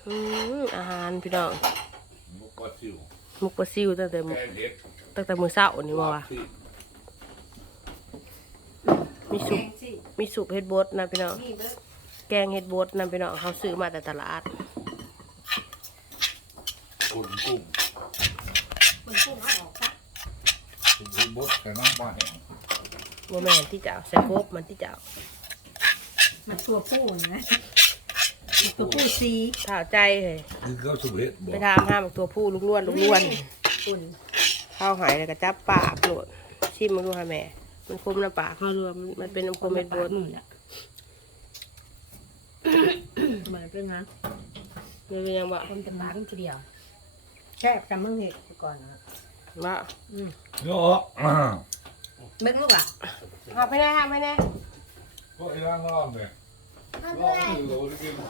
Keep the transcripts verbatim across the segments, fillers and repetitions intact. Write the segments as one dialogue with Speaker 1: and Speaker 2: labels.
Speaker 1: อืมอาหารพี่น้อง
Speaker 2: มุกปลาซิว
Speaker 1: มุกปลาซิวตั้งแต่
Speaker 2: แกงเห็ด
Speaker 1: ตั้งแต่มื้อเช้านี่บ่วะมีสุปมีสุปเฮ็ดบดนะพี่น้องแกงเฮ็ดบดนะพี่น้องเขาซื้อมาแต่ตลาด
Speaker 2: กุ้งกุ้ง
Speaker 3: คนกุ้งเอาออกซะ
Speaker 2: กุ้งบดแต่น้ำปลาแห้ง
Speaker 1: บ่แม่นที่จะเอาใส่กบมันที่จะเอา
Speaker 3: มันตัวผู้นะตัวผู้สี
Speaker 1: ถ่าใจเฮ้ย
Speaker 2: คือเขาสุกเห็ดบ่
Speaker 1: ไปทามห้ามตัวผู้ลูกล้วนลูกล้วน
Speaker 3: คุณ
Speaker 1: ข้าวหายแล้วก็จับปากโลดชิมมาดูค่ะแม่มันคมน้ำปากเขาดูมันมันเป็นน้ำคมเม็ดบด
Speaker 3: เหมือนเป็นงาน
Speaker 1: มันเป็นยังบ่
Speaker 3: คนจะมาคนเดียวแค่จำมึงเห็ดก่อนนะ
Speaker 1: ว่า
Speaker 3: อืม
Speaker 2: เนาะอ่า
Speaker 3: เบิ่งลูกอ่ะ
Speaker 1: หาไปแน่หาไปแน่
Speaker 2: พวกไอ้ร่างงอมเนี่ยงอมคือเราได้กิน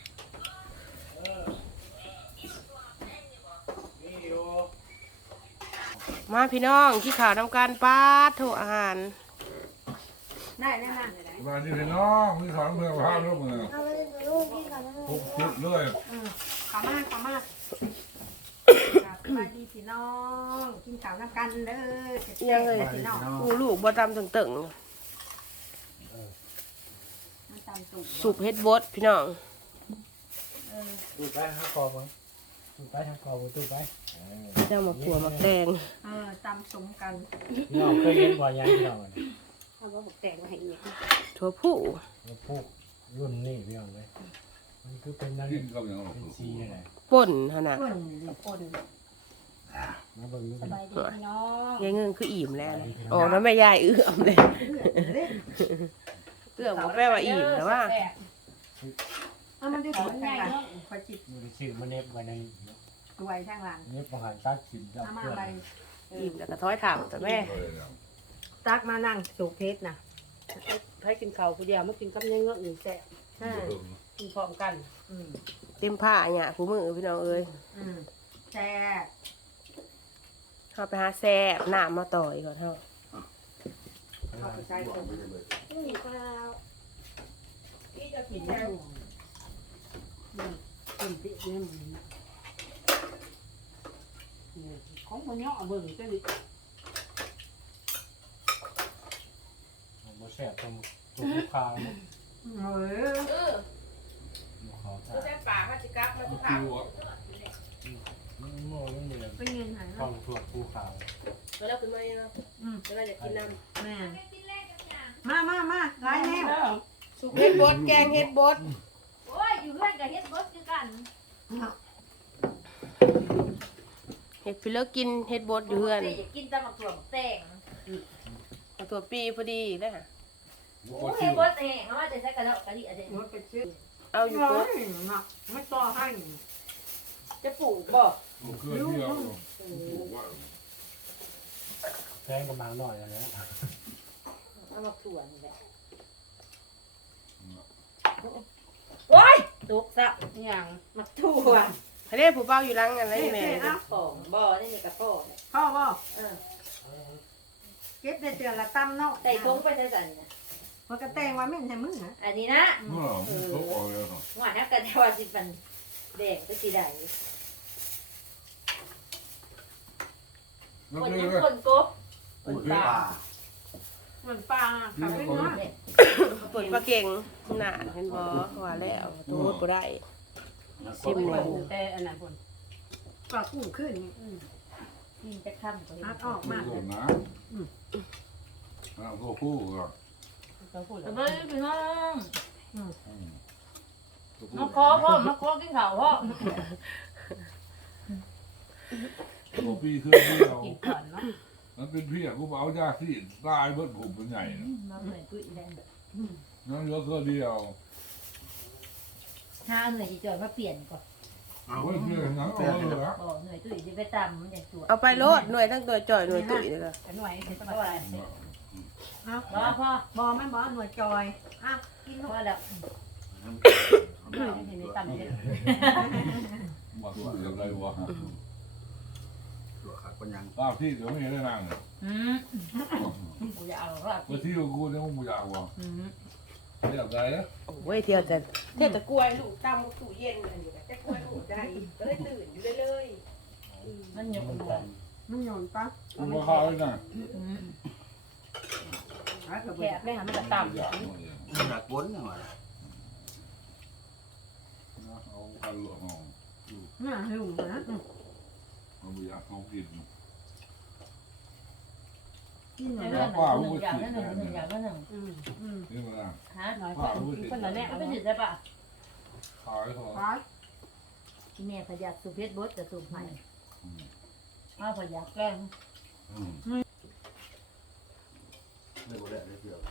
Speaker 2: นี่โย
Speaker 1: มาพี่น้องที่ข่าวทำการปาดโถอาหาร
Speaker 3: ได้ได้นะ
Speaker 2: มาที่พี่น้องมีสอนเพื่อนพาลูกมือ
Speaker 4: เอาไปเลยลูกพี่ก่อนนะ
Speaker 2: ทุกชุดเลย
Speaker 3: ขามาขามาสบายดีพี่น้องกินข้าวน้ำกันเด้อ
Speaker 1: ยังเลย
Speaker 3: พี่น้อง
Speaker 1: กูลูกบ่ตำตึง
Speaker 3: มันตำตุ่ม
Speaker 1: ๆสุปเฮ็ดบดพี่น้อง
Speaker 5: ตูดไปทางคอมั้งตูดไปทางคอตูดไป
Speaker 1: เจ้ามาขัวมาแดง
Speaker 3: เออตำสมกัน
Speaker 5: พี่น้องเคยเห็นบ่อยยังพี่น้อง
Speaker 3: เอาว่าบอกแต่งมาให้อีก
Speaker 1: ถั่วผู้
Speaker 5: แล้วพวกรุ่นนี้พี่น้องเลยมันคือเป็นนั่น
Speaker 2: กินกับอย่าง
Speaker 5: เป็นซีนี่แหละ
Speaker 1: ป่นฮะน่ะ
Speaker 3: ป่นป่น
Speaker 5: มาเบิ่งดู
Speaker 3: สบายดีพี่น้อง
Speaker 1: ยายเงินคืออิ่มแล้วนะอ๋อแล้วแม่ยายอื้อมเลยเอื้อมบ่แปลว่าอิ่มแต่ว่า
Speaker 3: เอามันจะสวยใหญ่เนาะขอจิต
Speaker 5: ดูชื่อมันเน็บไว้ใน
Speaker 3: รวยทางหลัง
Speaker 5: เน็บประหารตัดสินจับ
Speaker 3: เอามา
Speaker 5: เพื่อน
Speaker 3: อะไร
Speaker 1: อิ่มแล้วก็ท้อยถามแต่แม่
Speaker 3: ตักมานั่งสูบเพชรนะ
Speaker 1: ให้กินข้าวผู้เดียวมากินกับยายเงินอีกแซ่บ
Speaker 3: ใช่
Speaker 1: กินพร้อมกัน
Speaker 3: อืม
Speaker 1: เต็มผ้าเนี่ยผู้มือพี่น้องเอ้ย
Speaker 3: อืมแซ่บ
Speaker 1: เข้าไปหาแซ่บน้ำมาต่ออีกก่อนเฮา
Speaker 3: เอาไปใส่คน
Speaker 4: อืมข้าว
Speaker 1: พี่จะ
Speaker 3: กิ
Speaker 1: กิ
Speaker 3: น
Speaker 1: น
Speaker 3: แล้
Speaker 1: แล้ว ว
Speaker 3: อืมกินติเนี่ยมันนะอืมของมันเนาะเบิ่งจังดิ
Speaker 5: โมแซ่บตรงตัวลูกค้า
Speaker 3: เออ
Speaker 1: เออ
Speaker 5: ลูกค้า
Speaker 1: คือแซ่บปากมาสิกับมาสิ
Speaker 2: คิ
Speaker 1: กับ
Speaker 2: วอ่ะ
Speaker 5: โม่มันเนี่ย
Speaker 3: เป็นเงินหาย
Speaker 5: ข้า
Speaker 3: เนาะ
Speaker 5: วตัวผู้ขาว
Speaker 1: แล้วขึ้นมาเนาะ
Speaker 3: อืม
Speaker 1: แล้วจะกินน้ำ
Speaker 3: แม่มามามาหลายแนว
Speaker 1: สุกเฮ็ดบดแกงเฮ็ดบด
Speaker 4: โอ้ยอยู่เพื่อนกับเฮ็ดบดคือกัน
Speaker 1: เฮ็ดพี่เลิกกินเฮ็ดบดอยู่เฮือน
Speaker 4: อยากกินแต่หมักถั่วแต่ง
Speaker 1: เอาตัวปีพอดีเลยค่ะ
Speaker 2: มุก
Speaker 4: โอ้
Speaker 2: ปลาย ซิว
Speaker 4: บดเองเอามาจะใช้กระเดาะกะดิอะไร
Speaker 3: มันเป็นชื่อ
Speaker 1: เอาอยู่
Speaker 3: โอ้
Speaker 1: ปุ๊บ
Speaker 3: ยเนาะไม่ต่อให้
Speaker 1: จะปลูกบ่
Speaker 2: มุกเกลือเที่ยว
Speaker 5: แพงกับมังหน่อยอันนี้
Speaker 4: เอามาถั่วนี่แหละโอ้ยตกซะ
Speaker 3: อย่าง
Speaker 4: มาถั่ว
Speaker 1: ให้ได้ผู้เป้าอยู่หลังอะไรแม่
Speaker 4: ของบ่อนี่นี่กระโปงเนี่ย
Speaker 3: พ่อบ่
Speaker 4: เออ
Speaker 3: เก็บได้เดือนละตั้มเนาะ
Speaker 4: ใส่ทงไปใส่สันเนี่ย
Speaker 3: มันก็แต่งว่าแม่นให้มึงนะ
Speaker 4: อันนี้นะ
Speaker 2: เมื่อมุกตกออกเลยเนาะ
Speaker 4: หวานนักกันแต่ว่าสิมันแดงก็สิได้
Speaker 2: แล้ว
Speaker 4: คน
Speaker 2: ก็
Speaker 4: ยัง
Speaker 2: เลย
Speaker 4: คนกบ
Speaker 2: โอเคป่า
Speaker 3: เหมือนปลาขับไปเนาะ
Speaker 4: เนี่ย
Speaker 1: เปิดปลาเก่งหนาเห็นบ่ว่าแล้วตัวบ่ได้ซิมเลย
Speaker 3: แต่อันนั้นคนปลากุ้งขึ้น
Speaker 4: กินจะค่ำก็เห็น
Speaker 3: ฮัดออกมาก
Speaker 2: โด
Speaker 3: เลย
Speaker 2: นนะอ่าตัวผู้ก็
Speaker 3: เขาพูด
Speaker 4: แต่เบิ้ลพี่น้อง
Speaker 2: ตัว
Speaker 4: มา
Speaker 2: ผู้
Speaker 4: ขอพ่อมาขอกินข้าวพ่อ
Speaker 2: ตัวปีเครื่องเที่ยว
Speaker 3: กินก่อนเนาะ
Speaker 2: มันเป็นเพี้ยกูเอายาที่ตายเบิดผมเป็นใหญ่นะ
Speaker 4: มาเหมือนตุ้ยแดง
Speaker 2: นั่นเหลือเครื่องเดียว
Speaker 4: ห้าเหนื่อยจีจอยมาเปลี่ยนก่อน
Speaker 2: เอาไว้เพื่อนนั้นเอาเลยละ
Speaker 4: บอกเหนื่อยตุ้ยจะไปตำมันจะสวย
Speaker 1: เอาไปโลดหน่วยตั้งตัวจ่อยหน่วยตุ๋ยเลยค่ะ
Speaker 3: แต่หน่วยเห็น
Speaker 4: เพ
Speaker 3: ปะ
Speaker 4: ราะว่า
Speaker 3: เอา
Speaker 4: พ่อพ่อบ
Speaker 3: อไม่บอหน่วยจอยอ้าวกิน
Speaker 4: พ่อแล้ว
Speaker 3: เห็นในตำเลย
Speaker 2: มาตัวอะไรวะ
Speaker 5: ตัวขาดคนยัง
Speaker 2: ตามที่เดี๋ยวไม่ได้นั่ง
Speaker 4: อืมกูจะเอาก็
Speaker 2: มาที่กูเนี่ยมึงอยากวะ
Speaker 4: อืม
Speaker 2: อยากไงนะ
Speaker 1: โอ้ยเที่ยวจะเที่ยวจะกล้วยลูกตามตู้เย็นอันนี้จะกล้วยลูก
Speaker 4: มันหยก
Speaker 5: มัน
Speaker 4: หม
Speaker 5: ตั
Speaker 4: ด
Speaker 5: น
Speaker 3: มันโยนปะ
Speaker 2: มันมาเข้าเลยนะ
Speaker 3: หายกับ
Speaker 4: แคบเลยค่ะมันก็ต่ำ
Speaker 2: อยากมันอย่าง
Speaker 5: มันหนักวนหน่อย
Speaker 2: นะเอาคันหลวงเอา
Speaker 3: น่าหิวนะ
Speaker 2: เอาไปอยากเอากิน
Speaker 3: กิน
Speaker 4: ใน
Speaker 3: เลย
Speaker 4: เรื่องหนึ่งอย่างนั้นหนึ่งหนึ่งอย่างนั้นหนึ่ง
Speaker 3: อืมอืม
Speaker 2: นี่มันนะ
Speaker 4: ฮะ
Speaker 3: หน่อยก็กินคนละแน่
Speaker 4: ก็
Speaker 3: เอา
Speaker 4: ไม่
Speaker 3: ไป
Speaker 4: ติดใช่ปะ
Speaker 2: ขายเขา
Speaker 3: ขาย
Speaker 4: ที่แม่พยักสูบเพชรบดกับสูบใหม่อ้าวพยักแกล้ง
Speaker 2: อืม
Speaker 5: ไม่บ่ได้เลยเดียว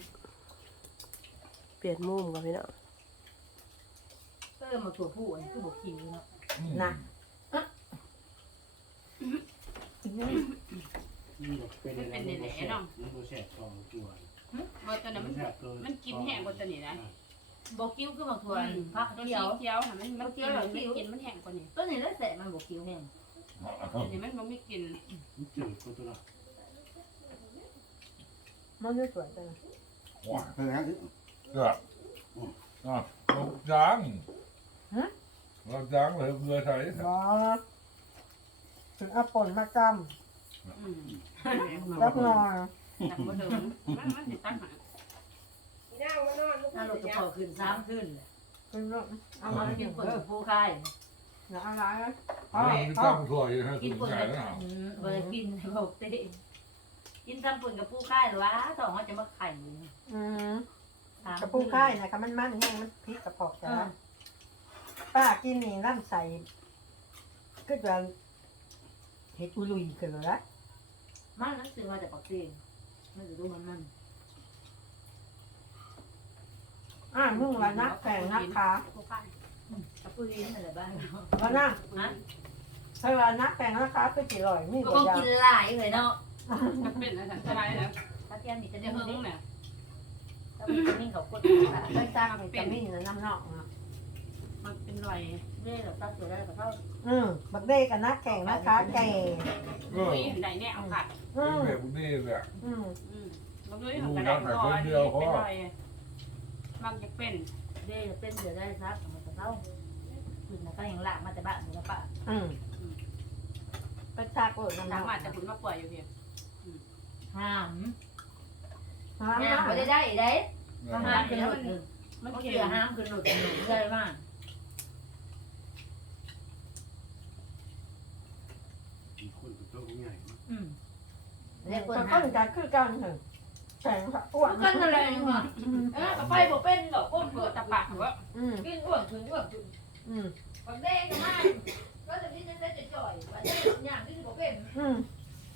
Speaker 1: เปลี่ยนมุมกันพี่น้อง
Speaker 4: เออมาตัวผู้อันนี้คือบอกคิวเนาะ
Speaker 3: นะ
Speaker 5: เป็นเป็นแหน่เนาะมันบ่แซ่บทองตัว
Speaker 6: บ่ตัวนั้นมันมันกินแห้งกว่าตัวนี้นะ
Speaker 4: บอกคิวคือบอกถั่วพัก
Speaker 6: ตัว
Speaker 4: เขี
Speaker 6: สี
Speaker 4: ยว
Speaker 6: เขียวค่ะมันมันกินมันกินมันแห้งกว่านี้
Speaker 4: ต้นนี้แล้วแสะมันบอกคิวแห้ง
Speaker 6: ตัวนี้มันบ่มีกลิ่น
Speaker 5: มันจืดกว่าตัวน่ะ
Speaker 3: มันจะสวยจัง
Speaker 2: หวาน
Speaker 5: เพิ่นฮะ
Speaker 2: เกือบอ่ะเราจางเราจางเลยเกลือใส่
Speaker 3: บอถึงเอาป่นมาจ
Speaker 6: อืม
Speaker 3: ำแล้วนอน
Speaker 6: ตักบ่ถึงมันมันสิตักหา
Speaker 4: ถ้าเราจะพอขึ้นซ้ำขึ้น
Speaker 3: คือเอา
Speaker 4: เอา
Speaker 3: มา
Speaker 4: มา
Speaker 3: กิ
Speaker 4: กิ
Speaker 3: น
Speaker 4: น
Speaker 3: เปิ
Speaker 4: เปิ
Speaker 3: ด
Speaker 4: ดผู้ค่าย
Speaker 3: นะอะไรนะ
Speaker 2: อ๋อที่ตั้งถ้วยให้
Speaker 4: กิ
Speaker 2: คุ
Speaker 4: น
Speaker 2: ณ
Speaker 4: ปุ่น
Speaker 2: ใส่
Speaker 4: กับ
Speaker 2: แล้ว
Speaker 4: เบอร์กินบอกเต้กินซ้ำปุ่นกับผู้ค่ายหรือวะสองว่าจะมาไข่
Speaker 3: อืมกระปูไข่นะคะมันมันแห้งมันพริกกระปอกจ้ะป้ากินนี่น้ำใสก็จะเห็ดอุลุยเกิดแล้ว
Speaker 4: มันนั่นซื้อมาจากปักเต้มันจะดูมันมัน
Speaker 3: อ่ามึงว่านักแข่งนักขา
Speaker 6: ผู้ค้า
Speaker 4: กับผู้ลิ้นอะไรบ้าง
Speaker 3: ว่านั่ง
Speaker 4: ฮะ
Speaker 3: เธอว่านักแข่งนักขาคือจีร่อยมี
Speaker 4: ก็
Speaker 3: ก
Speaker 4: ต้
Speaker 3: ว่า
Speaker 4: อง
Speaker 3: ยา
Speaker 4: กินหลายเลยเนาะ
Speaker 6: มันเป็นอะไรสบายแล้ว
Speaker 4: ถ้าเทียมนี่จะ
Speaker 6: จะ
Speaker 4: ได้
Speaker 6: เฮิ
Speaker 4: เฮิ
Speaker 6: ง
Speaker 4: ง
Speaker 6: น่ะ
Speaker 4: ถ้าเป็นนิ่งเขากด
Speaker 3: ได้จ้างวิตามินน้ำนอกนะ
Speaker 6: มันเป็นรอย
Speaker 4: เรื่อยเราตัดตัวได้ก็เท่า
Speaker 3: อืมบักเด้กับนักแข่งนักขาแก่
Speaker 2: เออ
Speaker 6: ลุยได้แน่เอาผัด
Speaker 3: อืม
Speaker 2: แบบนี้แหละ
Speaker 3: อืม
Speaker 6: อืมมันลุยของกระดาษรอยเป็นรอยมักจะเป็น
Speaker 4: เรื่อยเป็นเดี๋ยวได้ซักมันก็เท่าขึ้นนะก็ยังหลากมาแต่บ้านเดี๋ยวป้า
Speaker 3: อืมไปชากโอ้ยน้ำน
Speaker 6: สา
Speaker 3: อก
Speaker 6: มารถจะคุณมาป่วยอยู่เพียง
Speaker 4: ห้าม
Speaker 3: ห้าม
Speaker 4: ห้าม
Speaker 3: นะ
Speaker 4: ไม่ได้ได้ได้
Speaker 2: นะ
Speaker 4: ห้ามขึ้นหนุดหนึ่ง
Speaker 6: มัน
Speaker 4: เขา
Speaker 6: เกี่
Speaker 4: เสี
Speaker 6: ย
Speaker 4: ยว ห้ามขึ้นหนุดหนึ่งได้มาก
Speaker 5: มีคนกับตัวใหญ่
Speaker 4: อืมเรียกคน
Speaker 3: แต่
Speaker 4: ห้า
Speaker 3: ก็
Speaker 4: ม
Speaker 3: จะคือกันเถอะแข่งค่ะอ้วน
Speaker 4: กันอะไรวะเออไปบอกเป็นดอกก้น
Speaker 6: เปิ
Speaker 4: เปิ
Speaker 6: ด
Speaker 4: ด
Speaker 6: ตะ
Speaker 4: ตะ
Speaker 6: ปา
Speaker 4: ปาก ก
Speaker 6: ว่า
Speaker 3: อืม
Speaker 4: กินอ้วนถึงอ้วนถึง
Speaker 3: อืม
Speaker 4: บางเด้ก็มาก็จะที่จะจะจ่อยว่าจะอย่างที่บอกเป็น
Speaker 3: อืม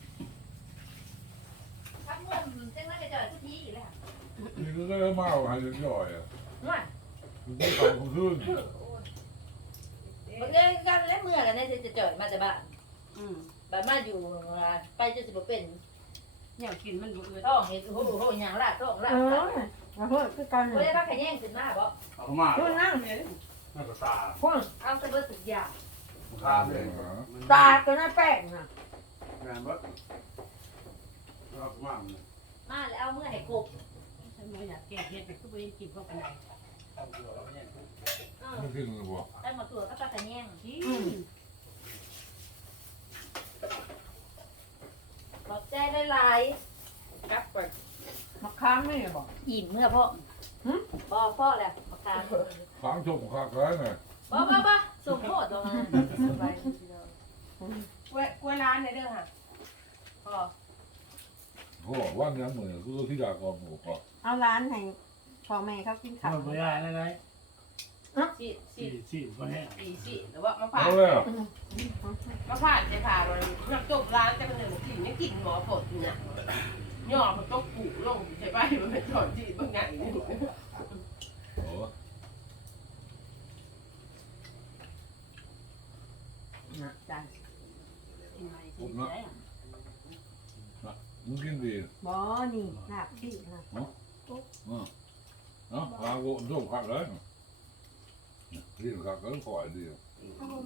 Speaker 4: ถ้าม่วนเส้นนั้นจะจ่อยทุกทีอยู่แล้ว
Speaker 2: นี่ก็ได้มาให้ย่อยอ่ะ
Speaker 4: ว่า
Speaker 2: คุณได้ของขึ้น
Speaker 4: บางเด้กันแล้วเมื่อกันเนี่ยจะจ่อยมาแต่บ้าน
Speaker 6: อืม
Speaker 4: บ้านมาอยู่ไปจะสิบเป็น
Speaker 6: เนี่ยกินมันบุอืด
Speaker 4: ต้องเห็นโอ้โหอย่างละต้องละ
Speaker 3: เออมาเพื่อคือกัน
Speaker 4: ไม่ได้พักขย่งขึ้นมาบ่
Speaker 5: เอามา
Speaker 3: พูดนั่ง
Speaker 5: น่าจะตา
Speaker 3: พูด
Speaker 4: เอาสะเบิดสุดยา
Speaker 5: ตาเลย
Speaker 3: ตาตัวหน้าแป้งน่ะ
Speaker 5: งานบ่เอามา
Speaker 4: มาแล้วเอาเมื่อให้ครบ
Speaker 6: ฉันไม่อยากแก้เห็ดแต่ก็ไม่กินพวกกันไหน
Speaker 2: ไม่กินหรือเปล่า
Speaker 4: ได้มาตัวก็พักขย่ง
Speaker 3: อืม
Speaker 4: ขอบใจหลายๆกับ
Speaker 3: มะขามไม่บอก
Speaker 4: อิ่มเมื่อพ่อบ่พ่อแล้วมาคา
Speaker 2: ค้างชมค้างร้ายไง
Speaker 4: บ่บ่บ่สุโคตรตรงนั้นสบาย
Speaker 6: กล้วยกล้วยร้านในเด้อค่ะพอ
Speaker 2: เขาบอกว่านี้เหมือนคือที่ดากรหมูก็
Speaker 3: เอาร้านให้พ่อแม่เขากินข้าว
Speaker 5: ไม่ได้แล้วไง
Speaker 6: สิสิ
Speaker 5: สี่สี่ก็แห้ง
Speaker 6: สี่สิหรือว่ามาผ่า
Speaker 2: เอาแล้ว
Speaker 6: มาผ่านจะผ่านมันน้ำตกร้านจะเป็นหนึ่งกินยังกินหมอปดอยู่น่ะย่อมันต้องผูลงใช่ป่ะมันเป็นถอนที่บางอย่างนี่
Speaker 2: โอ้
Speaker 3: นะจ้ะ
Speaker 6: กินไหมกินไหม
Speaker 2: มึงกินดี
Speaker 3: บ่นี่ลาบที่นะ
Speaker 2: เนาะค้างกูชมค้างเลยที่ค้างก็คอยดีอ่า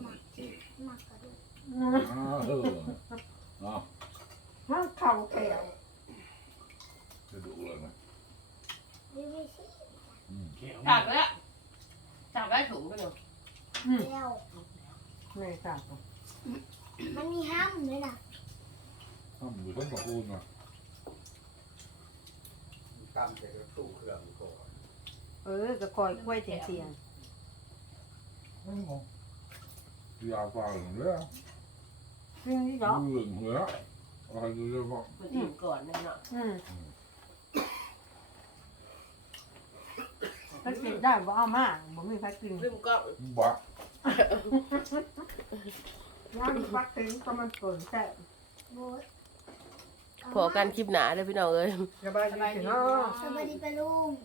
Speaker 2: เอออ่า
Speaker 3: มันเข่าแขว
Speaker 2: จะดูเลยนะ
Speaker 6: จับแล้วจับได้ถุงไปเลย
Speaker 3: อืมไม่ทราบ
Speaker 7: มันมีห้ามด้วยนะ
Speaker 2: ทำอยู่ต้นตะกูลน่ะ
Speaker 5: ตั้งใจกับตู้เครื่องก่อน
Speaker 3: เออก็คอยกล้วยเสียงเสียง
Speaker 5: ไม่งง
Speaker 2: ยาฟังเลย
Speaker 3: จริงที่เนาะ
Speaker 2: เหลืองเหลืออะไรจะเรียกว่า
Speaker 6: คนอื่นก่อนนั่นเนาะ
Speaker 3: อืมถ้ากินได้บ่เอามาบ่มีใครกิน
Speaker 6: ลืมกล้อง
Speaker 2: บ้า
Speaker 3: ย่างฟักถึงก็มันเปิดแซ่บ
Speaker 7: โบส
Speaker 1: พอกันคลิปหนาเลยพี่น้องเอ้ย
Speaker 3: สบายดีเนาะ
Speaker 7: สวัสดีปะลุง